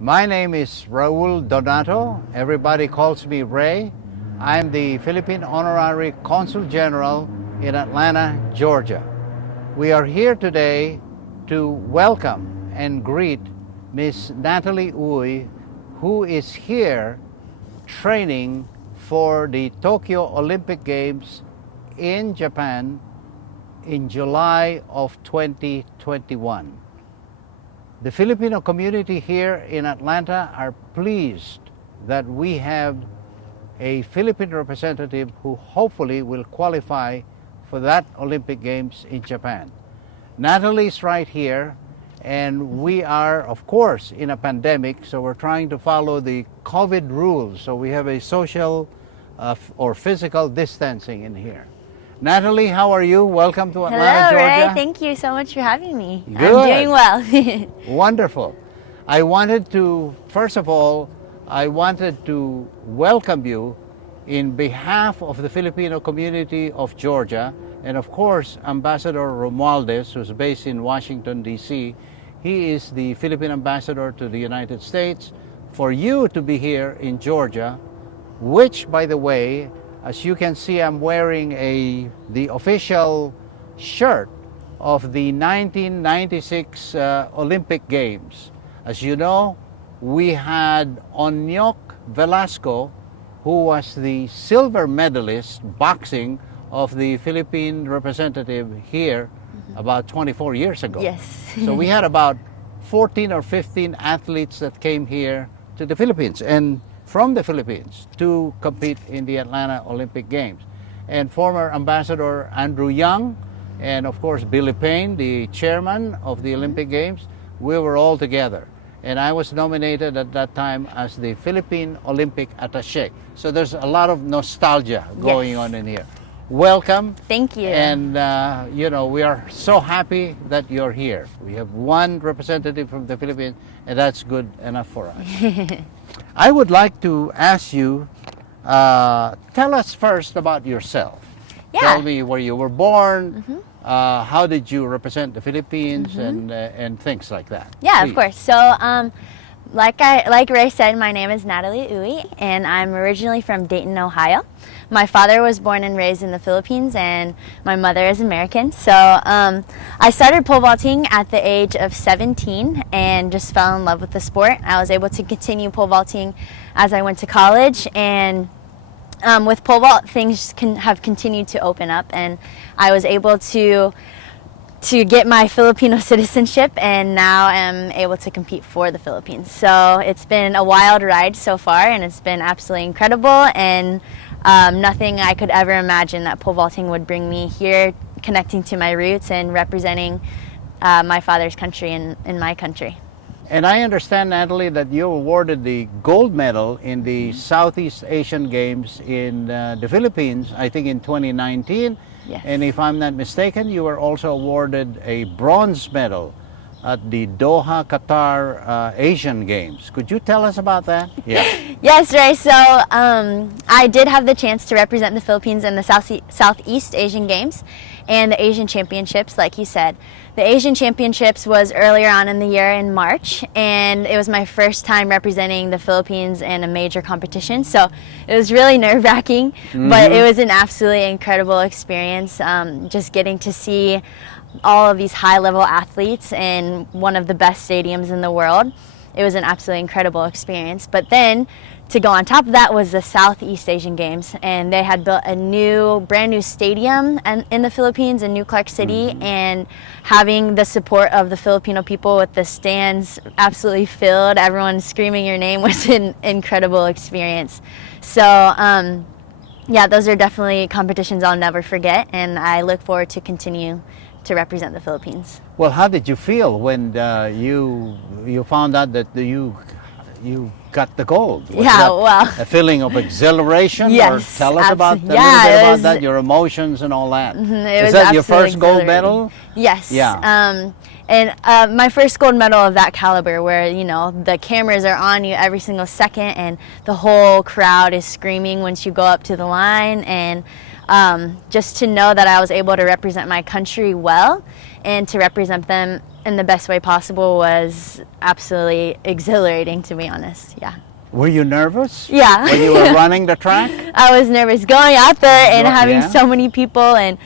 My name is Raul Donato. Everybody calls me Ray. I'm the Philippine Honorary Consul General in Atlanta, Georgia. We are here today to welcome and greet Miss Natalie Uy, who is here training for the Tokyo Olympic Games in Japan in July of 2021. The Filipino community here in Atlanta are pleased that we have a Philippine representative who hopefully will qualify for that Olympic Games in Japan. Natalie's right here, and we are, of course, in a pandemic, so we're trying to follow the COVID rules. So we have a social or physical distancing in here. Natalie, how are you? Welcome to Atlanta, Hello, Georgia. Ray. Thank you so much for having me. Good. I'm doing well. Wonderful. I wanted to, first of all, I wanted to welcome you in behalf of the Filipino community of Georgia, and of course, Ambassador Romualdez, who's based in Washington, D.C. He is the Philippine ambassador to the United States. For you to be here in Georgia, which, by the way, as you can see, I'm wearing the official shirt of the 1996 Olympic Games. As you know, we had Onyok Velasco, who was the silver medalist boxing of the Philippine representative here about 24 years ago. Yes. So we had about 14 or 15 athletes that came here to the Philippines and from the Philippines to compete in the Atlanta Olympic Games. And former Ambassador Andrew Young and of course Billy Payne, the chairman of the Olympic Games, we were all together. And I was nominated at that time as the Philippine Olympic Attaché. So there's a lot of nostalgia going on in here. Welcome. Thank you. And you know, we are so happy that you're here. We have one representative from the Philippines, and that's good enough for us. I would like to ask you, tell us first about yourself. Yeah. Tell me where you were born, how did you represent the Philippines, and things like that. Yeah, Please. of course. So, like Ray said, my name is Natalie Uy, and I'm originally from Dayton, Ohio. My father was born and raised in the Philippines, and my mother is American. So I started pole vaulting at the age of 17 and just fell in love with the sport. I was able to continue pole vaulting as I went to college, and with pole vault, things have continued to open up, and I was able to get my Filipino citizenship, and now I'm able to compete for the Philippines. So it's been a wild ride so far, and it's been absolutely incredible, and nothing I could ever imagine that pole vaulting would bring me here, connecting to my roots and representing my father's country and my country. And I understand, Natalie, that you awarded the gold medal in the Southeast Asian Games in the Philippines, I think in 2019. Yes. And if I'm not mistaken, you were also awarded a bronze medal at the Doha, Qatar Asian Games. Could you tell us about that? Yeah. Yes, Ray. So I did have the chance to represent the Philippines in the Southeast Asian Games and the Asian Championships, like you said. The Asian Championships was earlier on in the year in March, and it was my first time representing the Philippines in a major competition. So it was really nerve-wracking, but it was an absolutely incredible experience, just getting to see all of these high-level athletes in one of the best stadiums in the world. It was an absolutely incredible experience. But then to go on top of that was the Southeast Asian Games, and they had built a brand new stadium in the Philippines, in New Clark City, and having the support of the Filipino people with the stands absolutely filled, everyone screaming your name, was an incredible experience. So yeah, those are definitely competitions I'll never forget, and I look forward to continue to represent the Philippines. Well, how did you feel when you found out that you got the gold? Was Yeah, that well, a feeling of exhileration? Yes, Or tell us about a little yeah, bit it about was- that, your emotions and all that. It Is was that your absolutely first gold exhilarating. medal? Yes. Yeah. And my first gold medal of that caliber, where the cameras are on you every single second, and the whole crowd is screaming once you go up to the line, and just to know that I was able to represent my country well, and to represent them in the best way possible was absolutely exhilarating, to be honest. Yeah. Were you nervous? Yeah. When you were running the track? I was nervous going out there and having Yeah. so many people, and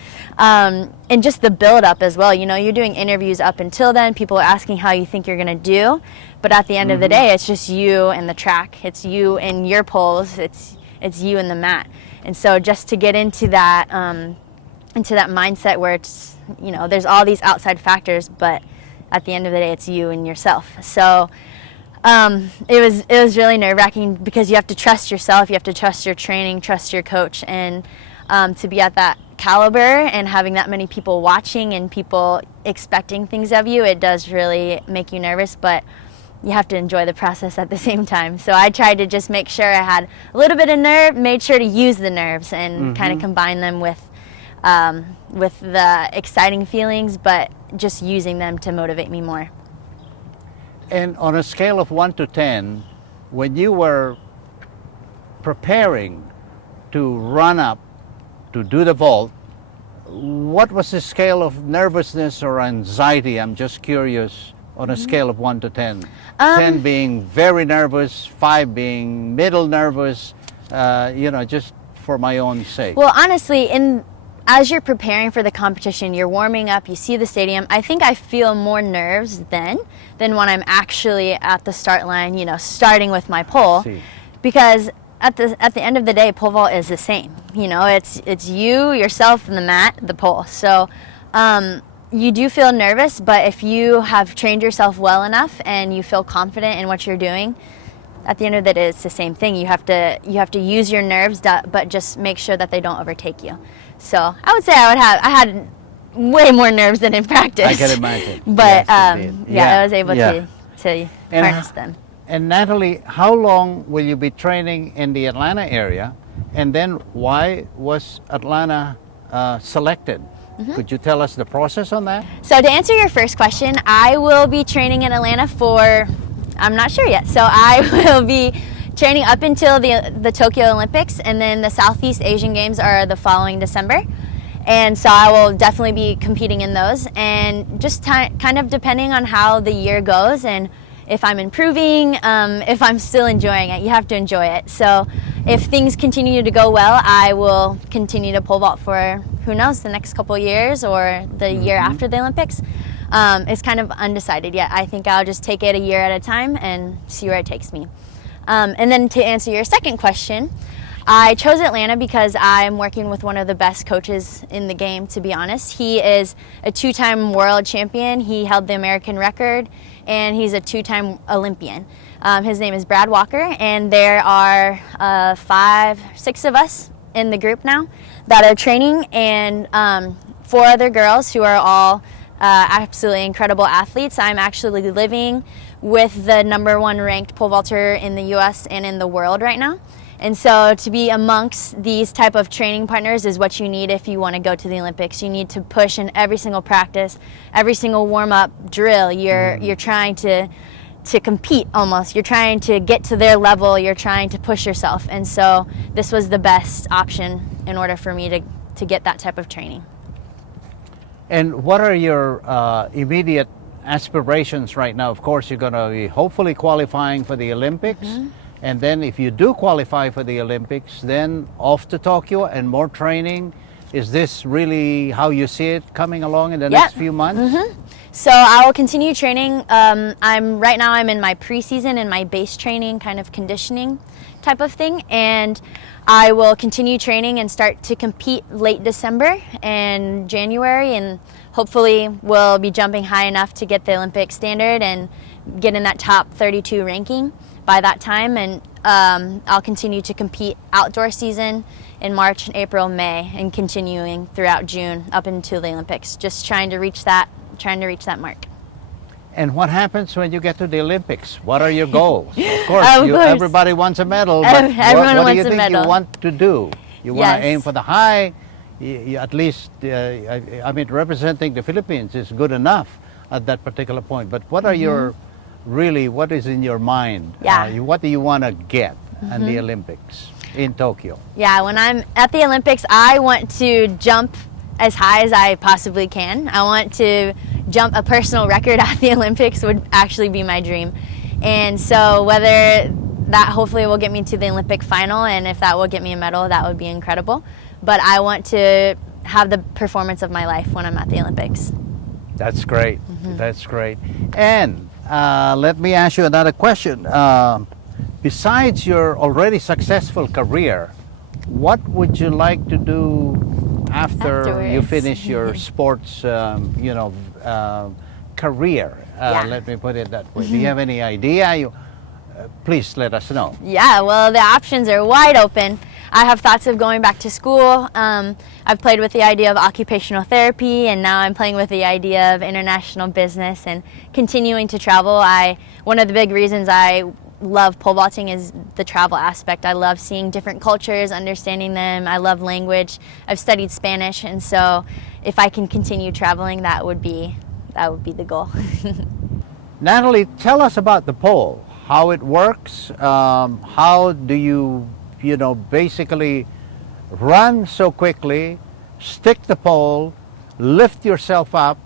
just the build up as well. You know, you're doing interviews up until then. People are asking how you think you're going to do, but at the end of the day, it's just you and the track. It's you and your poles. It's you and the mat. And so just to get into that mindset where it's, you know, there's all these outside factors, but at the end of the day, it's you and yourself. So it was really nerve-wracking because you have to trust yourself, you have to trust your training, trust your coach, and to be at that caliber and having that many people watching and people expecting things of you, it does really make you nervous, but you have to enjoy the process at the same time. So I tried to just make sure I had a little bit of nerve, made sure to use the nerves and kind of combine them with the exciting feelings, but just using them to motivate me more. And on a scale of 1 to 10, when you were preparing to run up to do the vault, what was the scale of nervousness or anxiety? I'm just curious, on a scale of 1 to 10. 10 being very nervous, 5 being middle nervous, you know, just for my own sake. Well, honestly, as you're preparing for the competition, you're warming up, you see the stadium, I think I feel more nerves then than when I'm actually at the start line, you know, starting with my pole. Because at the end of the day, pole vault is the same. You know, it's you, yourself, and the mat, the pole. So you do feel nervous, but if you have trained yourself well enough and you feel confident in what you're doing, at the end of the day, it's the same thing. You have to use your nerves, but just make sure that they don't overtake you. So I would say I had way more nerves than in practice. I can imagine. But Yes, I was able to harness them. And Natalie, how long will you be training in the Atlanta area? And then why was Atlanta selected? Could you tell us the process on that? So to answer your first question, I will be training in Atlanta for, I'm not sure yet. So I will be training up until the Tokyo Olympics, and then the Southeast Asian Games are the following December. And so I will definitely be competing in those, and just kind of depending on how the year goes and if I'm improving, if I'm still enjoying it. You have to enjoy it. So if things continue to go well, I will continue to pole vault for, who knows, the next couple years or the year after the Olympics. It's kind of undecided yet. I think I'll just take it a year at a time and see where it takes me. And then to answer your second question, I chose Atlanta because I'm working with one of the best coaches in the game, to be honest. He is a 2-time world champion. He held the American record, and he's a 2-time Olympian. His name is Brad Walker, and there are 5-6 of us in the group now that are training, and 4 other girls who are all absolutely incredible athletes. I'm actually living with the #1 ranked pole vaulter in the US and in the world right now. And so to be amongst these type of training partners is what you need if you want to go to the Olympics. You need to push in every single practice, every single warm-up drill. You're trying to compete almost. You're trying to get to their level. You're trying to push yourself. And so this was the best option in order for me to get that type of training. And what are your immediate aspirations right now? Of course, you're going to be hopefully qualifying for the Olympics. And then if you do qualify for the Olympics, then off to Tokyo and more training. Is this really how you see it coming along in the next few months? So I will continue training. Right now I'm in my preseason and my base training, kind of conditioning type of thing. And I will continue training and start to compete late December and January, and hopefully we'll be jumping high enough to get the Olympic standard and get in that top 32 ranking by that time. And I'll continue to compete outdoor season in March and April, May, and continuing throughout June up until the Olympics, just trying to reach that mark. And what happens when you get to the Olympics? What are your goals? Of course, everybody wants a medal, but what do you think you want to do? You want to aim for the high? At least, I mean, representing the Philippines is good enough at that particular point. But what are your, really, what is in your mind? What do you want to get in the Olympics in Tokyo? Yeah, when I'm at the Olympics, I want to jump as high as I possibly can. I want to jump a personal record at the Olympics would actually be my dream. And so whether that hopefully will get me to the Olympic final, and if that will get me a medal, that would be incredible. But I want to have the performance of my life when I'm at the Olympics. That's great. That's great. And let me ask you another question. Besides your already successful career, what would you like to do after you Afterwards. finish your sports, career? Yeah. Let me put it that way. Do you have any idea? Please let us know. Yeah, well, the options are wide open. I have thoughts of going back to school. I've played with the idea of occupational therapy, and now I'm playing with the idea of international business and continuing to travel. One of the big reasons I love pole vaulting is the travel aspect. I love seeing different cultures, understanding them. I love language. I've studied Spanish, and so if I can continue traveling, that would be the goal. Natalie, tell us about the pole, how it works, how do you basically run so quickly, stick the pole, lift yourself up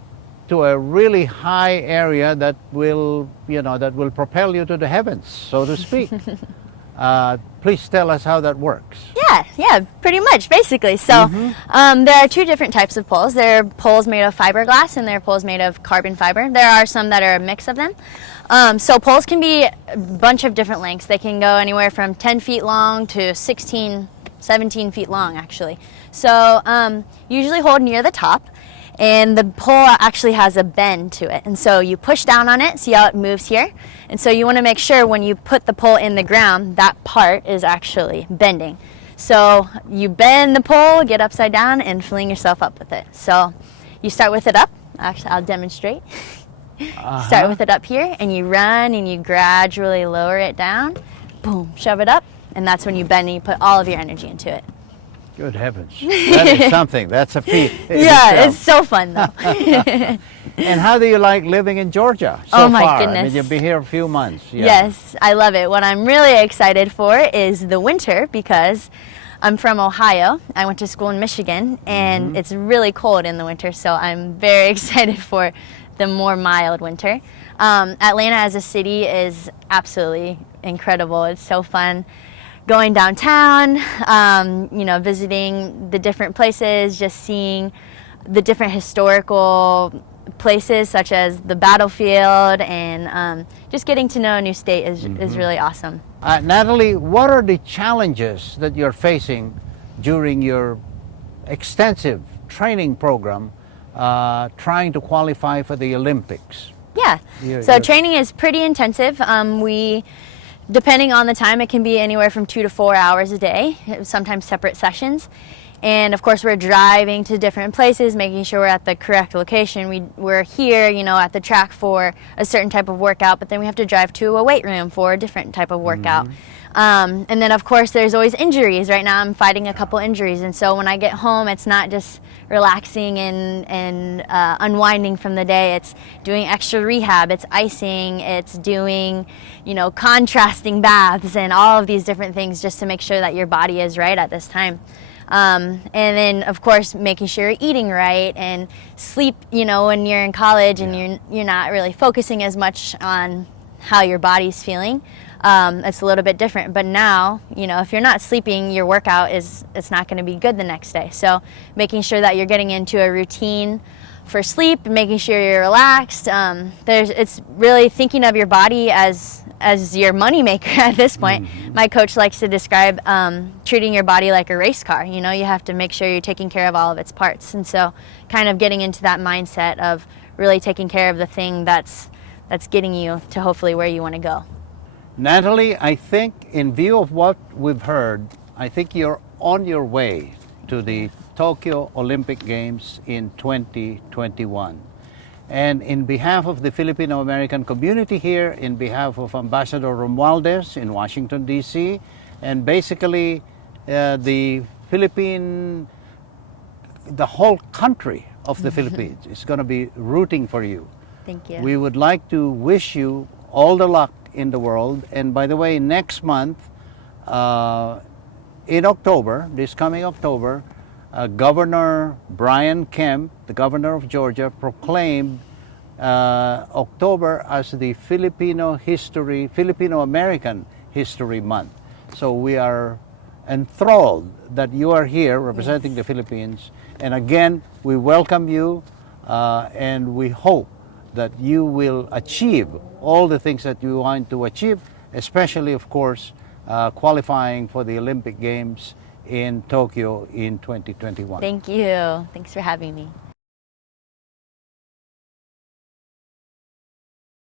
to a really high area that will propel you to the heavens, so to speak. Please tell us how that works. Yeah, pretty much, basically. So there are two different types of poles. There are poles made of fiberglass and there are poles made of carbon fiber. There are some that are a mix of them. So poles can be a bunch of different lengths. They can go anywhere from 10 feet long to 16, 17 feet long, actually. So usually hold near the top. And the pole actually has a bend to it. And so you push down on it, see how it moves here? And so you want to make sure when you put the pole in the ground, that part is actually bending. So you bend the pole, get upside down, and fling yourself up with it. So you start with it up. Actually, I'll demonstrate. Start with it up here, and you run, and you gradually lower it down. Boom, shove it up, and that's when you bend and you put all of your energy into it. Good heavens. That is something. That's a feat. Yeah, it's so fun though. And how do you like living in Georgia so Oh my far? goodness. I mean, you've been here a few months. Yeah. Yes, I love it. What I'm really excited for is the winter because I'm from Ohio. I went to school in Michigan and it's really cold in the winter, so I'm very excited for the more mild winter. Atlanta as a city is absolutely incredible. It's so fun. Going downtown, visiting the different places, just seeing the different historical places such as the battlefield, and just getting to know a new state is really awesome. Natalie, what are the challenges that you're facing during your extensive training program trying to qualify for the Olympics? Yeah, so training is pretty intensive. Depending on the time, it can be anywhere from 2 to 4 hours a day, sometimes separate sessions. And of course, we're driving to different places, making sure we're at the correct location. We're here, at the track for a certain type of workout, but then we have to drive to a weight room for a different type of workout. And then of course, there's always injuries. Right now, I'm fighting a couple injuries. And so when I get home, it's not just relaxing and unwinding from the day. It's doing extra rehab, it's icing, it's doing, contrasting baths and all of these different things just to make sure that your body is right at this time. And then of course making sure you're eating right and sleep, when you're in college and you're not really focusing as much on how your body's feeling. It's a little bit different, but now, if you're not sleeping, your workout it's not going to be good the next day. So making sure that you're getting into a routine for sleep, making sure you're relaxed. It's really thinking of your body as your moneymaker at this point. My coach likes to describe treating your body like a race car. You have to make sure you're taking care of all of its parts. And so kind of getting into that mindset of really taking care of the thing that's getting you to hopefully where you want to go. Natalie, I think in view of what we've heard, I think you're on your way to the Tokyo Olympic Games in 2021. And in behalf of the Filipino-American community here, in behalf of Ambassador Romualdez in Washington, D.C., and basically the whole country of the Philippines is going to be rooting for you. Thank you. We would like to wish you all the luck in the world. And by the way, next month, in October, this coming October, Governor Brian Kemp, the governor of Georgia, proclaimed October as the Filipino-American History Month. So we are enthralled that you are here representing the Philippines. And again, we welcome you and we hope that you will achieve all the things that you want to achieve, especially, of course, qualifying for the Olympic Games in Tokyo in 2021. Thank you. Thanks for having me.